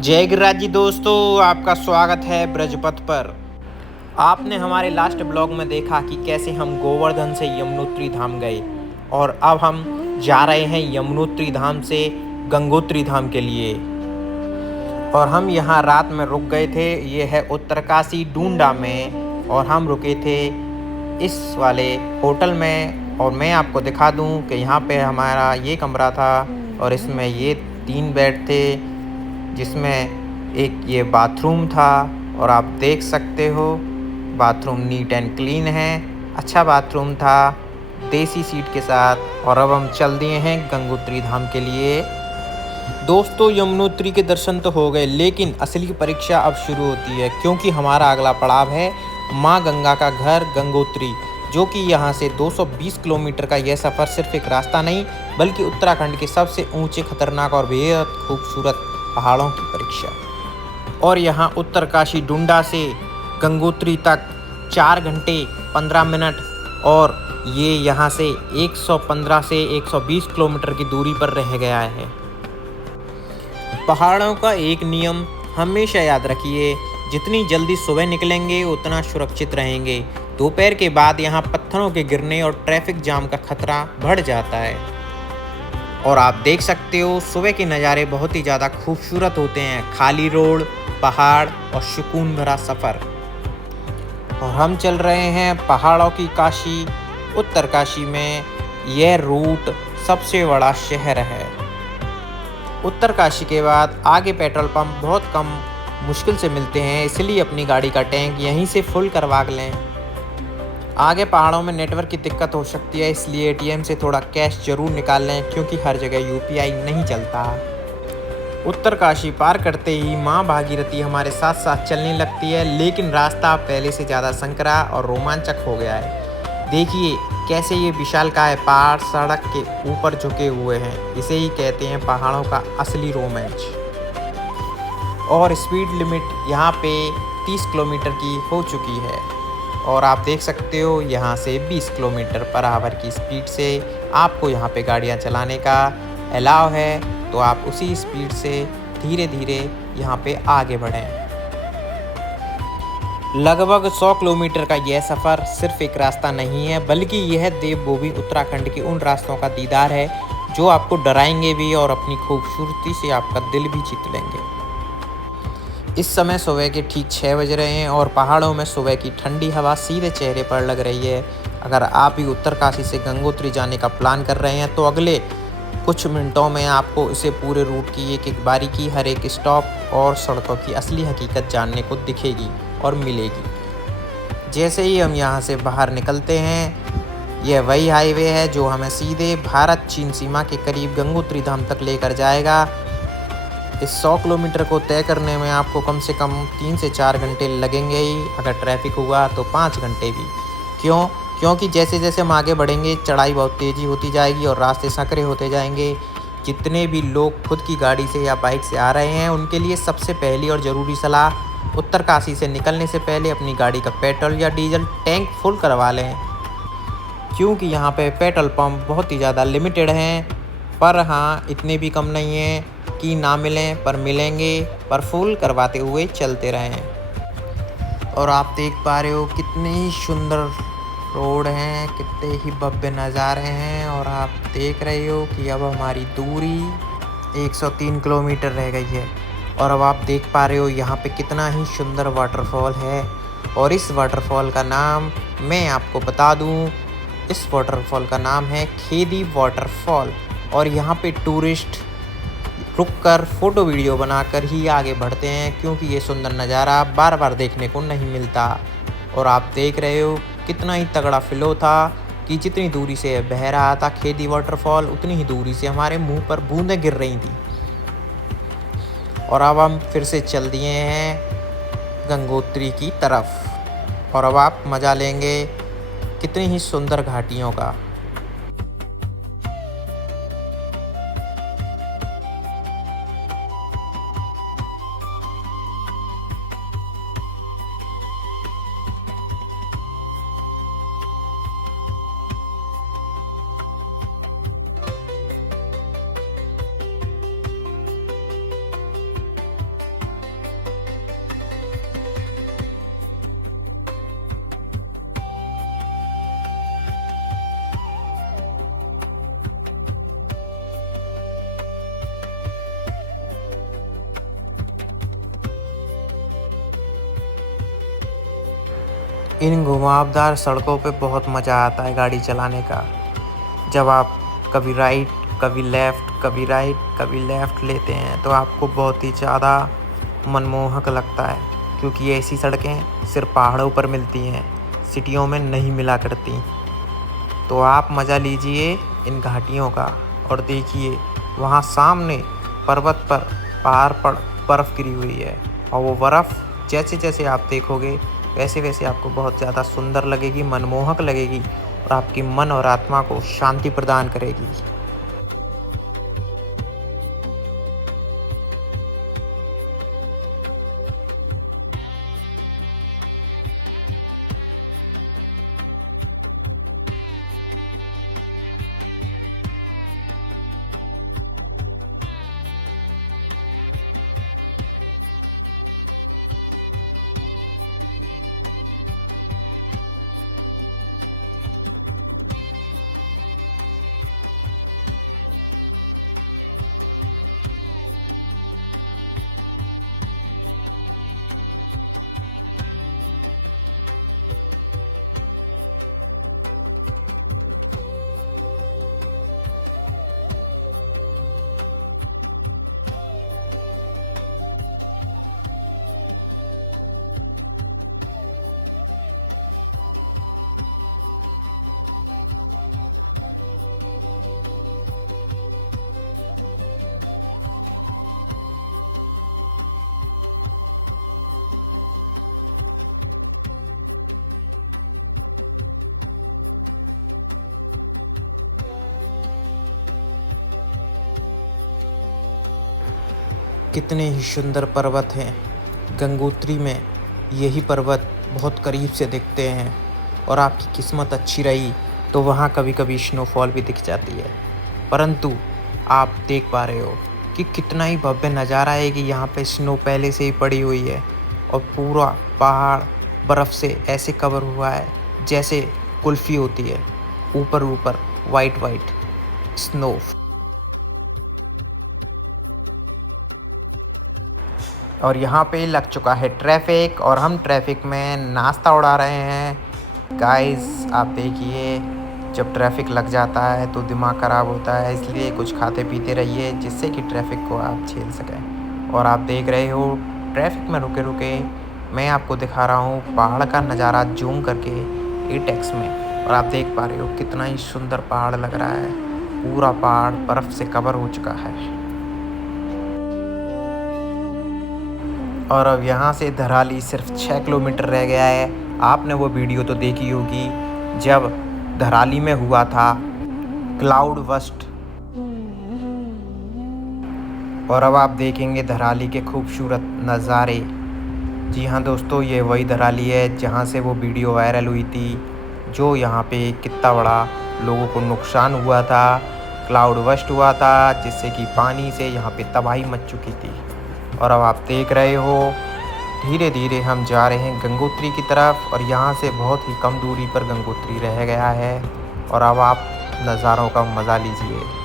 जय गिरिराज जी दोस्तों, आपका स्वागत है ब्रजपथ पर। आपने हमारे लास्ट ब्लॉग में देखा कि कैसे हम गोवर्धन से यमुनोत्री धाम गए और अब हम जा रहे हैं यमुनोत्री धाम से गंगोत्री धाम के लिए। और हम यहाँ रात में रुक गए थे। ये है उत्तरकाशी डूंडा में और हम रुके थे इस वाले होटल में। और मैं आपको दिखा दूँ कि यहाँ पे हमारा ये कमरा था और इसमें ये 3 बेड थे, जिसमें एक ये बाथरूम था। और आप देख सकते हो बाथरूम नीट एंड क्लीन है, अच्छा बाथरूम था देसी सीट के साथ। और अब हम चल दिए हैं गंगोत्री धाम के लिए। दोस्तों, यमुनोत्री के दर्शन तो हो गए, लेकिन असली परीक्षा अब शुरू होती है, क्योंकि हमारा अगला पड़ाव है माँ गंगा का घर गंगोत्री, जो कि यहाँ से 220 किलोमीटर का यह सफ़र सिर्फ एक रास्ता नहीं बल्कि उत्तराखंड के सबसे ऊंचे, खतरनाक और बेहद खूबसूरत पहाड़ों की परीक्षा। और यहाँ उत्तरकाशी डुंडा से गंगोत्री तक 4 घंटे 15 मिनट, और ये यहाँ से 115 से 120 किलोमीटर की दूरी पर रह गया है। पहाड़ों का एक नियम हमेशा याद रखिए, जितनी जल्दी सुबह निकलेंगे उतना सुरक्षित रहेंगे। दोपहर के बाद यहाँ पत्थरों के गिरने और ट्रैफिक जाम का खतरा बढ़ जाता है। और आप देख सकते हो सुबह के नज़ारे बहुत ही ज़्यादा खूबसूरत होते हैं। खाली रोड, पहाड़ और सुकून भरा सफ़र। और हम चल रहे हैं पहाड़ों की काशी उत्तरकाशी में। यह रूट सबसे बड़ा शहर है। उत्तरकाशी के बाद आगे पेट्रोल पंप बहुत कम मुश्किल से मिलते हैं, इसलिए अपनी गाड़ी का टैंक यहीं से फुल करवा लें। आगे पहाड़ों में नेटवर्क की दिक्कत हो सकती है, इसलिए एटीएम से थोड़ा कैश जरूर निकाल लें, क्योंकि हर जगह यूपीआई नहीं चलता। उत्तरकाशी पार करते ही माँ भागीरथी हमारे साथ साथ चलने लगती है, लेकिन रास्ता पहले से ज़्यादा संकरा और रोमांचक हो गया है। देखिए कैसे ये विशालकाय पहाड़ सड़क के ऊपर झुके हुए हैं। इसे ही कहते हैं पहाड़ों का असली रोमांच। और स्पीड लिमिट यहाँ पे 30 किलोमीटर की हो चुकी है। और आप देख सकते हो यहाँ से 20 किलोमीटर पर आवर की स्पीड से आपको यहाँ पे गाड़ियाँ चलाने का अलाउ है, तो आप उसी स्पीड से धीरे धीरे यहाँ पे आगे बढ़ें। लगभग 100 किलोमीटर का यह सफ़र सिर्फ एक रास्ता नहीं है, बल्कि यह देवभूमि उत्तराखंड के उन रास्तों का दीदार है जो आपको डराएंगे भी और अपनी खूबसूरती से आपका दिल भी जीत लेंगे। इस समय सुबह के ठीक 6 बज रहे हैं और पहाड़ों में सुबह की ठंडी हवा सीधे चेहरे पर लग रही है। अगर आप भी उत्तरकाशी से गंगोत्री जाने का प्लान कर रहे हैं तो अगले कुछ मिनटों में आपको इसे पूरे रूट की एक एक बारीकी, हर एक स्टॉप और सड़कों की असली हकीकत जानने को दिखेगी और मिलेगी। जैसे ही हम यहाँ से बाहर निकलते हैं, यह वही हाईवे है जो हमें सीधे भारत चीन सीमा के करीब गंगोत्री धाम तक लेकर जाएगा। इस 100 किलोमीटर को तय करने में आपको कम से कम 3 से 4 घंटे लगेंगे ही, अगर ट्रैफिक हुआ तो 5 घंटे भी। क्योंकि जैसे जैसे हम आगे बढ़ेंगे चढ़ाई बहुत तेज़ी होती जाएगी और रास्ते संकरे होते जाएंगे। जितने भी लोग खुद की गाड़ी से या बाइक से आ रहे हैं उनके लिए सबसे पहली और ज़रूरी सलाह, उत्तरकाशी से निकलने से पहले अपनी गाड़ी का पेट्रोल या डीजल टैंक फुल करवा लें, क्योंकि यहाँ पे पेट्रोल पंप बहुत ही ज़्यादा लिमिटेड हैं। पर हाँ, इतने भी कम नहीं हैं कि ना मिलें, पर मिलेंगे, पर फुल करवाते हुए चलते रहें। और आप देख पा रहे हो कितने ही सुंदर रोड हैं, कितने ही भव्य नज़ारे हैं। और आप देख रहे हो कि अब हमारी दूरी 103 किलोमीटर रह गई है। और अब आप देख पा रहे हो यहाँ पे कितना ही सुंदर वाटरफॉल है। और इस वाटरफॉल का नाम मैं आपको बता दूँ, इस वाटरफॉल का नाम है खेदी वाटरफॉल। और यहाँ पे टूरिस्ट रुककर फ़ोटो वीडियो बनाकर ही आगे बढ़ते हैं, क्योंकि ये सुंदर नज़ारा बार बार देखने को नहीं मिलता। और आप देख रहे हो कितना ही तगड़ा फ्लो था कि जितनी दूरी से बह रहा था खेदी वाटरफॉल, उतनी ही दूरी से हमारे मुंह पर बूंदें गिर रही थी। और अब हम फिर से चल दिए हैं गंगोत्री की तरफ। और अब आप मज़ा लेंगे कितनी ही सुंदर घाटियों का। इन घुमावदार सड़कों पे बहुत मज़ा आता है गाड़ी चलाने का। जब आप कभी राइट, कभी लेफ़्ट, कभी राइट, कभी लेफ़्ट लेते हैं तो आपको बहुत ही ज़्यादा मनमोहक लगता है, क्योंकि ऐसी सड़कें सिर्फ पहाड़ों पर मिलती हैं, सिटियों में नहीं मिला करती। तो आप मज़ा लीजिए इन घाटियों का और देखिए वहाँ सामने पर्वत पर पहाड़ पर बर्फ़ गिरी हुई है, और वो बर्फ़ जैसे जैसे आप देखोगे वैसे वैसे आपको बहुत ज़्यादा सुंदर लगेगी, मनमोहक लगेगी और आपकी मन और आत्मा को शांति प्रदान करेगी। कितने ही सुंदर पर्वत हैं। गंगोत्री में यही पर्वत बहुत करीब से दिखते हैं, और आपकी किस्मत अच्छी रही तो वहाँ कभी कभी स्नोफॉल भी दिख जाती है। परंतु आप देख पा रहे हो कि कितना ही भव्य नज़ारा है कि यहाँ पे स्नो पहले से ही पड़ी हुई है और पूरा पहाड़ बर्फ़ से ऐसे कवर हुआ है जैसे कुल्फ़ी होती है, ऊपर ऊपर वाइट वाइट स्नो। और यहाँ पे लग चुका है ट्रैफिक और हम ट्रैफिक में नाश्ता उड़ा रहे हैं। गाइस आप देखिए, जब ट्रैफिक लग जाता है तो दिमाग ख़राब होता है, इसलिए कुछ खाते पीते रहिए जिससे कि ट्रैफिक को आप झेल सकें। और आप देख रहे हो ट्रैफिक में रुके रुके मैं आपको दिखा रहा हूँ पहाड़ का नज़ारा जूम करके एटेक्स में, और आप देख पा रहे हो कितना ही सुंदर पहाड़ लग रहा है। पूरा पहाड़ बर्फ़ से कवर हो चुका है। और अब यहाँ से धराली सिर्फ 6 किलोमीटर रह गया है। आपने वो वीडियो तो देखी होगी जब धराली में हुआ था क्लाउड बस्ट, और अब आप देखेंगे धराली के खूबसूरत नज़ारे। जी हाँ दोस्तों, ये वही धराली है जहाँ से वो वीडियो वायरल हुई थी, जो यहाँ पे कितना बड़ा लोगों को नुकसान हुआ था, क्लाउड बस्ट हुआ था, जिससे कि पानी से यहाँ पे तबाही मच चुकी थी। और अब आप देख रहे हो धीरे धीरे हम जा रहे हैं गंगोत्री की तरफ, और यहाँ से बहुत ही कम दूरी पर गंगोत्री रह गया है। और अब आप नज़ारों का मज़ा लीजिए।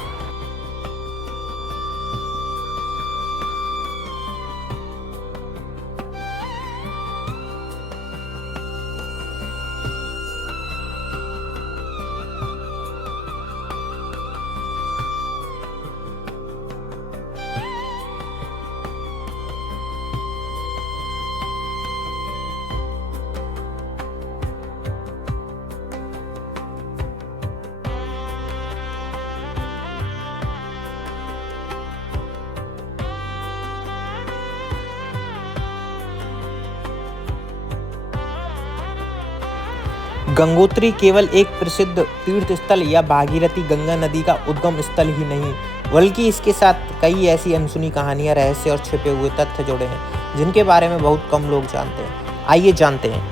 गंगोत्री केवल एक प्रसिद्ध तीर्थ स्थल या भागीरथी गंगा नदी का उद्गम स्थल ही नहीं, बल्कि इसके साथ कई ऐसी अनसुनी कहानियां, रहस्य और छिपे हुए तथ्य जुड़े हैं जिनके बारे में बहुत कम लोग जानते हैं। आइए जानते हैं।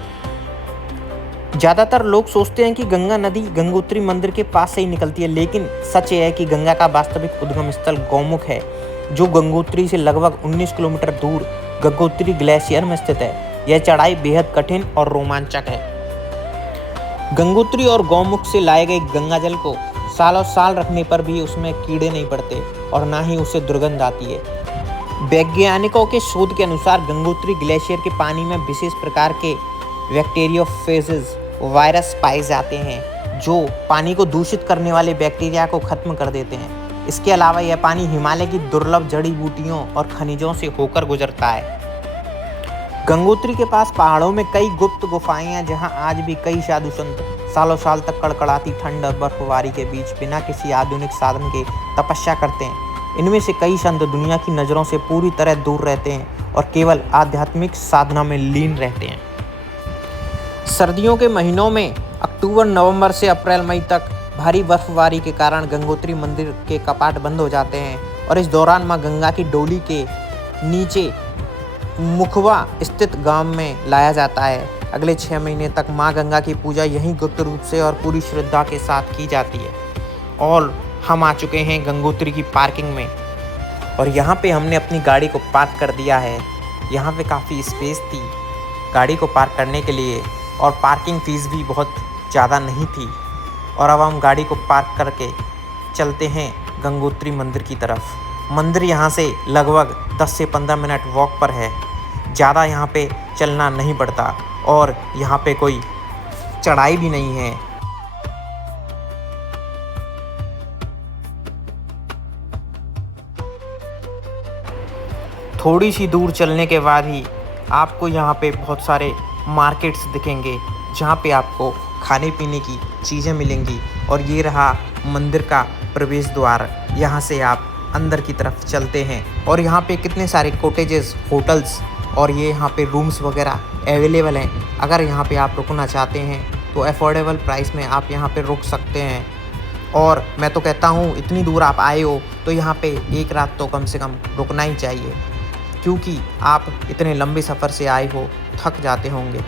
ज़्यादातर लोग सोचते हैं कि गंगा नदी गंगोत्री मंदिर के पास से ही निकलती है, लेकिन सच ये है कि गंगा का वास्तविक उद्गम स्थल गौमुख है, जो गंगोत्री से लगभग 19 किलोमीटर दूर गंगोत्री ग्लेशियर में स्थित है। यह चढ़ाई बेहद कठिन और रोमांचक है। गंगोत्री और गौमुख से लाए गए गंगा जल को सालों साल रखने पर भी उसमें कीड़े नहीं पड़ते और ना ही उससे दुर्गंध आती है। वैज्ञानिकों के शोध के अनुसार गंगोत्री ग्लेशियर के पानी में विशेष प्रकार के बैक्टीरियोफेजेस वायरस पाए जाते हैं जो पानी को दूषित करने वाले बैक्टीरिया को खत्म कर देते हैं। इसके अलावा यह पानी हिमालय की दुर्लभ जड़ी बूटियों और खनिजों से होकर गुजरता है। गंगोत्री के पास पहाड़ों में कई गुप्त गुफाएं हैं जहां आज भी कई साधु संत सालों साल तक कड़कड़ाती ठंड और बर्फबारी के बीच बिना किसी आधुनिक साधन के तपस्या करते हैं। इनमें से कई संत दुनिया की नज़रों से पूरी तरह दूर रहते हैं और केवल आध्यात्मिक साधना में लीन रहते हैं। सर्दियों के महीनों में अक्टूबर नवंबर से अप्रैल मई तक भारी बर्फबारी के कारण गंगोत्री मंदिर के कपाट बंद हो जाते हैं और इस दौरान मां गंगा की डोली के नीचे मुखवा स्थित गांव में लाया जाता है। अगले 6 महीने तक मां गंगा की पूजा यहीं गुप्त रूप से और पूरी श्रद्धा के साथ की जाती है। और हम आ चुके हैं गंगोत्री की पार्किंग में और यहाँ पे हमने अपनी गाड़ी को पार्क कर दिया है। यहाँ पे काफ़ी स्पेस थी गाड़ी को पार्क करने के लिए और पार्किंग फ़ीस भी बहुत ज़्यादा नहीं थी। और अब हम गाड़ी को पार्क करके चलते हैं गंगोत्री मंदिर की तरफ। मंदिर यहाँ से लगभग 10 से 15 मिनट वॉक पर है। ज़्यादा यहाँ पे चलना नहीं पड़ता और यहाँ पे कोई चढ़ाई भी नहीं है। थोड़ी सी दूर चलने के बाद ही आपको यहाँ पे बहुत सारे मार्केट्स दिखेंगे जहाँ पे आपको खाने पीने की चीज़ें मिलेंगी। और ये रहा मंदिर का प्रवेश द्वार। यहाँ से आप अंदर की तरफ चलते हैं और यहाँ पे कितने सारे कॉटेजेस, होटल्स और ये यहाँ पे रूम्स वगैरह अवेलेबल हैं। अगर यहाँ पे आप रुकना चाहते हैं तो अफोर्डेबल प्राइस में आप यहाँ पे रुक सकते हैं। और मैं तो कहता हूँ इतनी दूर आप आए हो तो यहाँ पे एक रात तो कम से कम रुकना ही चाहिए, क्योंकि आप इतने लंबे सफ़र से आए हो, थक जाते होंगे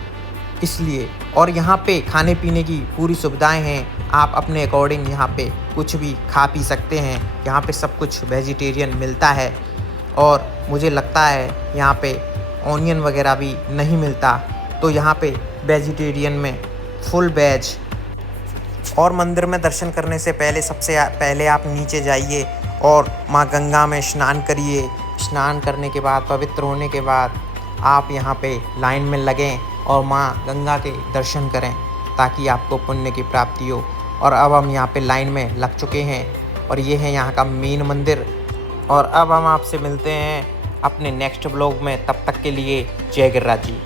इसलिए। और यहाँ पे खाने पीने की पूरी सुविधाएं हैं। आप अपने अकॉर्डिंग यहाँ पे कुछ भी खा पी सकते हैं। यहाँ पे सब कुछ वेजिटेरियन मिलता है और मुझे लगता है यहाँ पे ऑनियन वगैरह भी नहीं मिलता, तो यहाँ पे वेजिटेरियन में फुल वेज। और मंदिर में दर्शन करने से पहले सबसे पहले आप नीचे जाइए और माँ गंगा में स्नान करिए। स्नान करने के बाद, पवित्र होने के बाद आप यहाँ पे लाइन में लगें और माँ गंगा के दर्शन करें ताकि आपको पुण्य की प्राप्ति हो। और अब हम यहाँ पे लाइन में लग चुके हैं और ये है यहाँ का मेन मंदिर। और अब हम आपसे मिलते हैं अपने नेक्स्ट ब्लॉग में। तब तक के लिए जय गिरिराज जी।